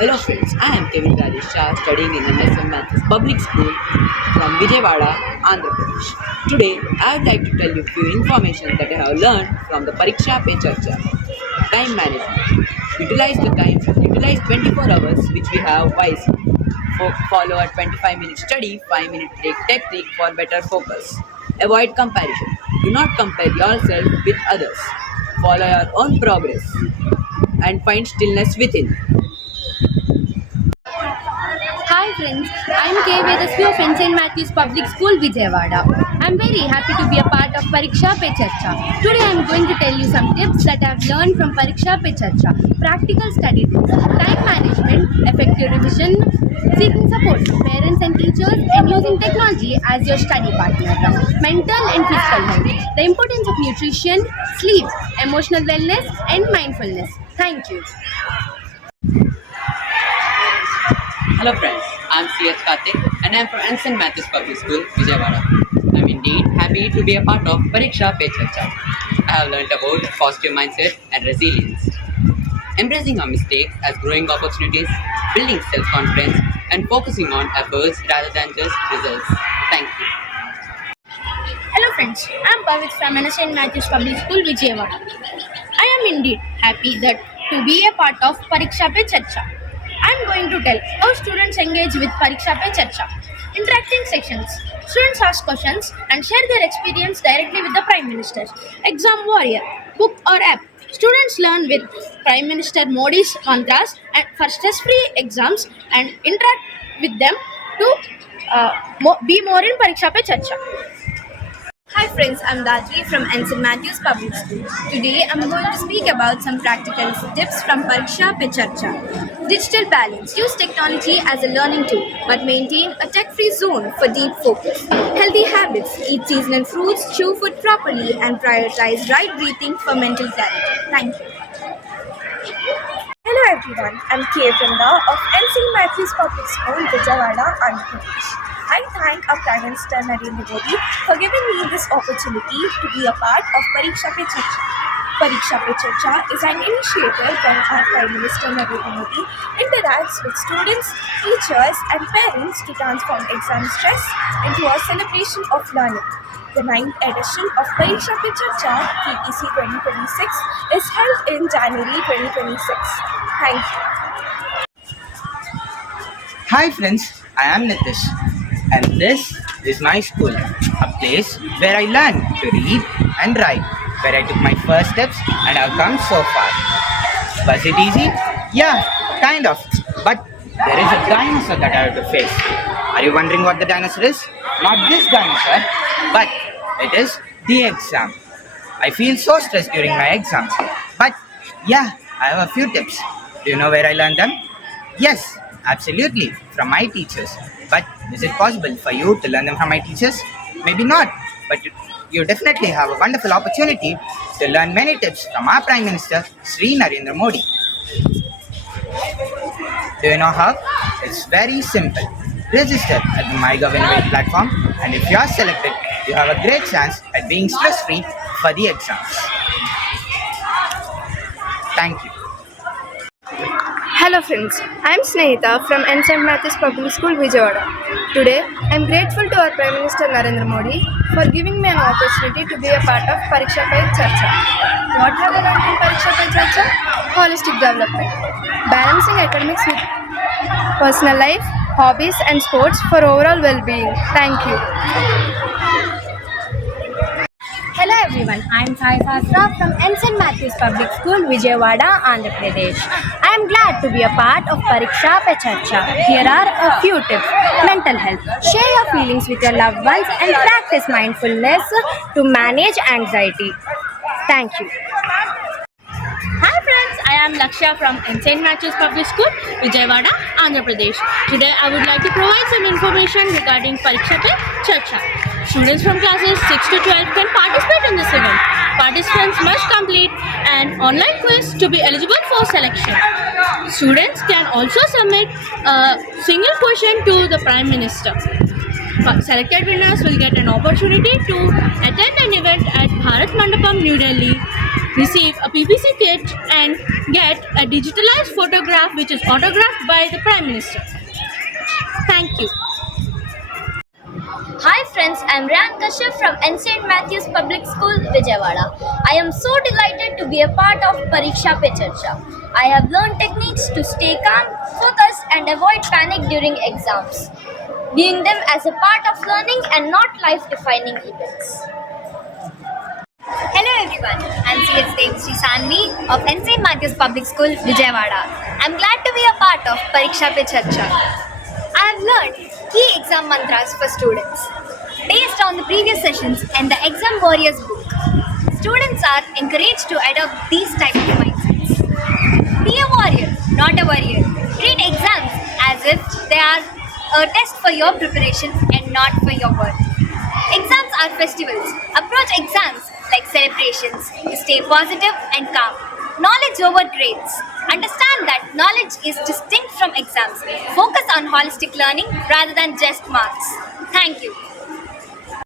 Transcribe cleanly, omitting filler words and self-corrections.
Hello friends, I am Kevin Rajesh Shah studying in MSM Maths Public School from Vijayawada, Andhra Pradesh. Today, I would like to tell you few information that I have learned from the Pariksha Pe Charcha. Time management. Utilize 24 hours which we have wisely. Follow a 25-minute study, 5-minute break technique for better focus. Avoid comparison. Do not compare yourself with others. Follow your own progress and find stillness within. Hi friends, I'm K. Vedasvi of St. Matthew's Public School, Vijayawada. I'm very happy to be a part of Pariksha Pe Charcha. Today I'm going to tell you some tips that I've learned from Pariksha Pe Charcha. Practical study tips, time management, effective revision, seeking support from parents and teachers, and using technology as your study partner. Mental and physical health, the importance of nutrition, sleep, emotional wellness, and mindfulness. Thank you. Hello friends, I am C.H. Karthik and I am from St. Matthew's Public School, Vijayawada. I am indeed happy to be a part of Pariksha Pe Charcha. I have learnt about positive mindset and resilience. Embracing our mistakes as growing opportunities, building self-confidence and focusing on efforts rather than just results. Thank you. Hello friends, I am Pavit from St. Matthew's Public School, Vijayawada. I am indeed happy that to be a part of Pariksha Pe Charcha. I am going to tell how students engage with Pariksha Pe Charcha. Interacting sections. Students ask questions and share their experience directly with the Prime Minister. Exam Warrior, book or app. Students learn with Prime Minister Modi's mantras and for stress-free exams and interact with them to be more in Pariksha Pe Charcha. Hi friends, I'm Datri from St. Matthew's Public School. Today I'm going to speak about some practical tips from Pariksha Pe Charcha. Digital balance. Use technology as a learning tool but maintain a tech-free zone for deep focus. Healthy habits. Eat seasonal fruits, chew food properly and prioritize right breathing for mental clarity. Thank you. Hello everyone, I'm K. Vrinda of St. Matthew's Public School, Vijayawada, Andhra Pradesh. I thank our Prime Minister Narendra Modi for giving me this opportunity to be a part of Pariksha Pe Charcha. Pariksha Pe Charcha is an initiative when our Prime Minister Narendra Modi interacts with students, teachers and parents to transform exam stress into a celebration of learning. The 9th edition of Pariksha Pe Charcha PEC 2026 is held in January 2026. Thank you. Hi friends, I am Nitish and this is my school, a place where I learned to read and write, where I took my first steps and have come so far. Was it easy? Yeah, kind of, but there is a dinosaur that I have to face. Are you wondering what the dinosaur is? Not this dinosaur, but it is the exam. I feel so stressed during my exams, but yeah, I have a few tips. Do you know where I learned them? Yes, absolutely, from my teachers. But is it possible for you to learn them from my teachers? Maybe not, but you definitely have a wonderful opportunity to learn many tips from our Prime Minister, Sri Narendra Modi. Do you know how? It's very simple. Register at the MyGov Innovate platform, and if you are selected, you have a great chance at being stress-free for the exams. Thank you. Hello friends, I am Snehita from St. Matthew's Public School, Vijayawada. Today, I am grateful to our Prime Minister Narendra Modi for giving me an opportunity to be a part of Pariksha Pe Charcha. What have I learned in Pariksha Pe Charcha? Holistic development. Balancing academics with personal life, hobbies and sports for overall well-being. Thank you. Hello everyone, I am Sai Sastra from St. Matthew's Public School, Vijayawada, Andhra Pradesh. I am glad to be a part of Pariksha Pe Charcha. Here are a few tips. Mental health. Share your feelings with your loved ones and practice mindfulness to manage anxiety. Thank you. Hi friends, I am Lakshya from St. Matthew's Public School, Vijayawada, Andhra Pradesh. Today I would like to provide some information regarding Pariksha Pe Charcha. Students from classes 6 to 12 can participate in this event. Participants must complete an online quiz to be eligible for selection. Students can also submit a single question to the Prime Minister. Selected winners will get an opportunity to attend an event at Bharat Mandapam, New Delhi receive a PPC kit, and get a digitalized photograph which is autographed by the Prime Minister. Thank you. Hi friends, I'm Ryan Kashyap from St. Matthew's Public School, Vijayawada. I am so delighted to be a part of Pariksha Pe Charcha. I have learned techniques to stay calm, focused and avoid panic during exams, viewing them as a part of learning and not life-defining events. Hello everyone, I'm CS Devsri Sanvi of St. Matthew's Public School, Vijayawada. I'm glad to be a part of Pariksha Pe Charcha. I have learned key exam mantras for students. Based on the previous sessions and the Exam Warriors book, students are encouraged to adopt these types of mindsets. Be a warrior, not a warrior. Treat exams as if they are a test for your preparation and not for your worth. Exams are festivals. Approach exams like celebrations to stay positive and calm. Knowledge over grades. Understand that knowledge is distinct from exams. Focus on holistic learning rather than just marks. Thank you.